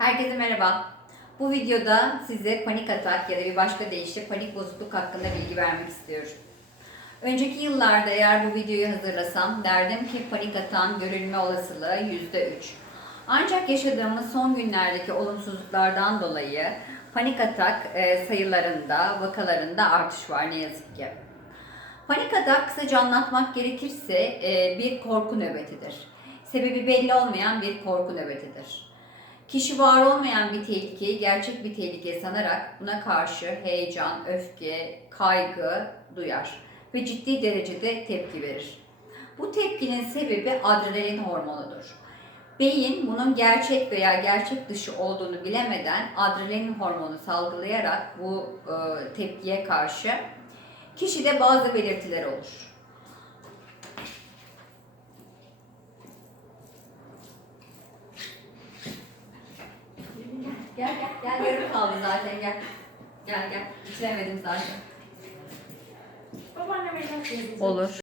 Herkese merhaba. Bu videoda size panik atak ya da bir başka deyişle panik bozukluk hakkında bilgi vermek istiyorum. Önceki yıllarda eğer bu videoyu hazırlasam derdim ki panik atağın görülme olasılığı %3. Ancak yaşadığımız son günlerdeki olumsuzluklardan dolayı panik atak e, sayılarında, vakalarında artış var ne yazık ki. Panik atak kısaca anlatmak gerekirse e, bir korku nöbetidir. Sebebi belli olmayan bir korku nöbetidir. Kişi var olmayan bir tehlikeyi gerçek bir tehlike sanarak buna karşı heyecan, öfke, kaygı duyar ve ciddi derecede tepki verir. Bu tepkinin sebebi adrenalin hormonudur. Beyin bunun gerçek veya gerçek dışı olduğunu bilemeden adrenalin hormonu salgılayarak bu e, tepkiye karşı kişide bazı belirtiler olur. Gel gel gel yarım kaldı zaten gel. Gel gel bitiremedim zaten. Babaannem evlat teyze. Olur.